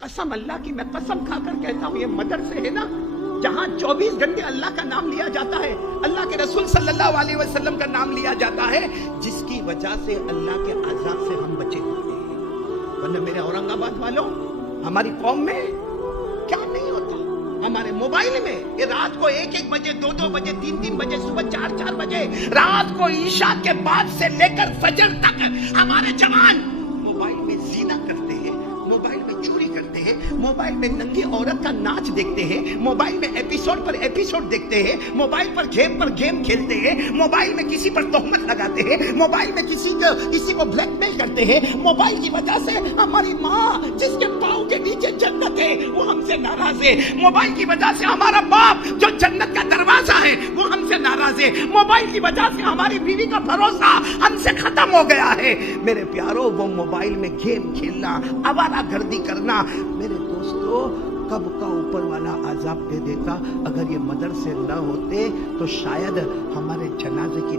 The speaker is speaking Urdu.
قسم اللہ کی میں قسم کھا کر کہتا ہوں، یہ مدرسے ہے نا جہاں 24 گھنٹے اللہ کا نام لیا جاتا ہے، اللہ کے رسول صلی اللہ علیہ وسلم کا نام لیا جاتا ہے، جس کی وجہ سے اللہ کے عذاب سے ہم بچے ہوتے ہیں۔ ورنہ میرے اورنگ آباد والوں، ہماری قوم میں کیا نہیں ہوتا؟ ہمارے موبائل میں یہ رات کو 1-1 بجے، 2-2 بجے، 3-3 بجے، صبح 4-4 بجے، رات کو عشاء کے بعد سے لے کر فجر تک ہمارے جوان موبائل میں زنا کرتے ہیں، موبائل میں چوری کرتے ہیں، موبائل میں ننگی عورت کا ناچ دیکھتے ہیں، موبائل میں ایپیسوڈ پر ایپیسوڈ دیکھتے ہیں، موبائل پر گیم کھیلتے ہیں، موبائل میں کسی پر تہمت لگاتے ہیں، موبائل میں کسی کو بلیک میل کرتے ہیں۔ موبائل کی وجہ سے ہماری ماں جس کے پاؤں کے نیچے جنت ہے وہ ہم سے ناراض ہے، موبائل کی وجہ سے ہمارا باپ جو جنت کا دروازہ ہے وہ ہم سے ناراض ہے، موبائل کی وجہ سے ہماری بیوی کا بھروسہ ہم سے ختم ہو گیا ہے۔ میرے پیارو، وہ موبائل میں گیم کھیلنا، آوارہ گردی کرنا، میرے دوستو کب کا اوپر والا عذاب دے دیتا۔ اگر یہ مدرسے نہ ہوتے تو شاید ہمارے جنازے کی